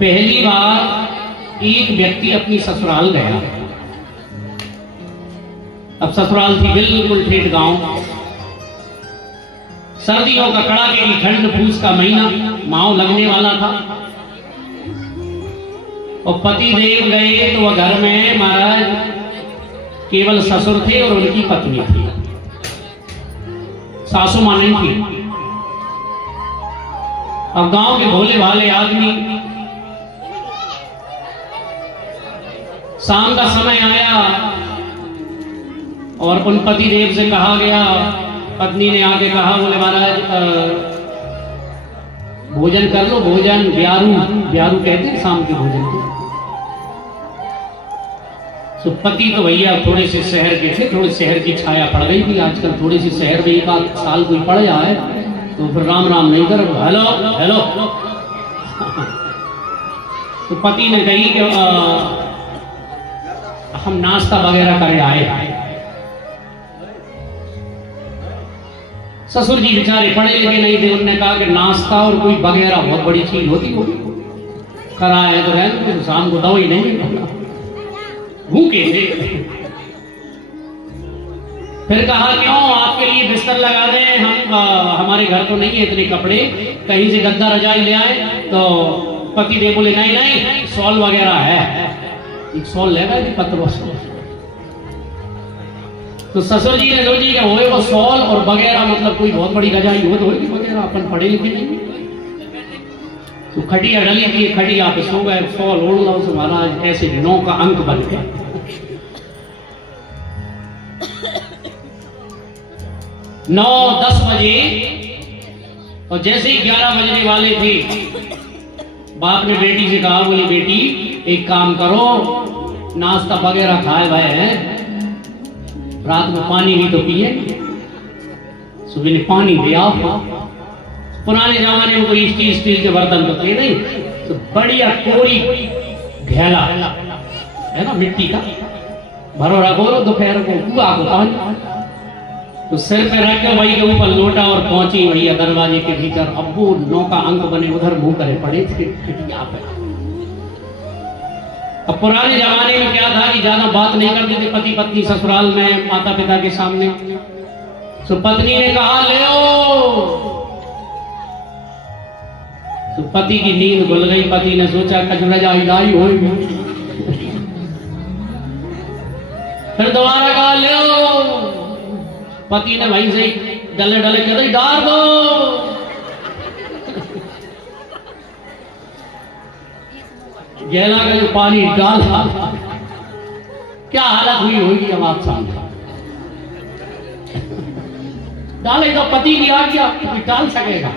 पहली बार एक व्यक्ति अपनी ससुराल गया। अब ससुराल थी बिल्कुल ठेठ गांव। सर्दियों का कड़ाके की ठंड, फूस का महीना, माव लगने वाला था। और पति देव गए तो वह घर में महाराज केवल ससुर थे और उनकी पत्नी थी, सासू मां नहीं थी। अब गांव के भोले भाले आदमी, शाम का समय आया और उन पति देव से कहा गया, पत्नी ने आके कहा, बोले महाराज भोजन कर लो, भोजन ब्यारू, ब्यारू कहते हैं शाम के भोजन को। तो पति तो भैया थोड़े से शहर के थे, थोड़े शहर की छाया पड़ गई थी। आजकल थोड़ी सी शहर में एक आध साल कोई पड़ जाए तो फिर राम राम नहीं कर, हेलो हेलो। तो पति ने कही कि हम नाश्ता वगैरह करे आए। ससुर जी बेचारे पढ़े लिखे नहीं थे, उन्होंने कहा कि नाश्ता और कोई वगैरह बहुत बड़ी चीज होती होगी, कराए तो रहने, शाम को दवा ही नहीं, भूखे थे। फिर कहा क्यों आपके लिए बिस्तर लगा दें, हम हमारे घर तो नहीं है इतने कपड़े, कहीं से गद्दा रजाई ले आए। तो पति देव बोले नहीं नहीं, शॉल वगैरह है, एक शॉल लेगा कि पत्र। तो ससुर जी ने सोची कि वो शॉल और वगैरह मतलब कोई बहुत बड़ी रजाई हो तो होगी वगैरह, अपन पढ़े लिखे नहीं। तो खटिया डली थी, खटिया पे सो गए, शॉल ओढ़ लो। तो महाराज ऐसे 9 का अंक बन गया। 9-10 बजे और जैसे ही 11 बजने वाले थे, बाप ने बेटी से कहा, बोली बेटी एक काम करो, नाश्ता वगैरह खाए भाई हैं, रात में पानी भी तो पिए, सुबह ने पानी दिया। पुराने जमाने में कोई स्टील के बर्तन तो थे नहीं, तो बढ़िया कोरी घेला है ना मिट्टी का, भरो रखो दोपहर को कुआ को पानी, तो सिर पे रख के वही के ऊपर लोटा और पहुंची भैया दरवाजे के भीतर। अब वो 9 का अंक बने उधर मुंह करे पड़े थे खटिया पे। अब पुराने जमाने में क्या था कि ज्यादा बात नहीं करते थे पति पत्नी ससुराल में माता पिता के सामने। तो पत्नी ने कहा ले ओ, तो पति की नींद खुल गई। पति ने सोचा कचरा इलाई हो, फिर दोबारा कहा ले ओ। पति ने भाई से डले डले कर डाल दो। गैला का जो पानी डाला, क्या हालत हुई होगी अब आप सामने। डाले तो पति की आज्ञा, डाल सकेगा।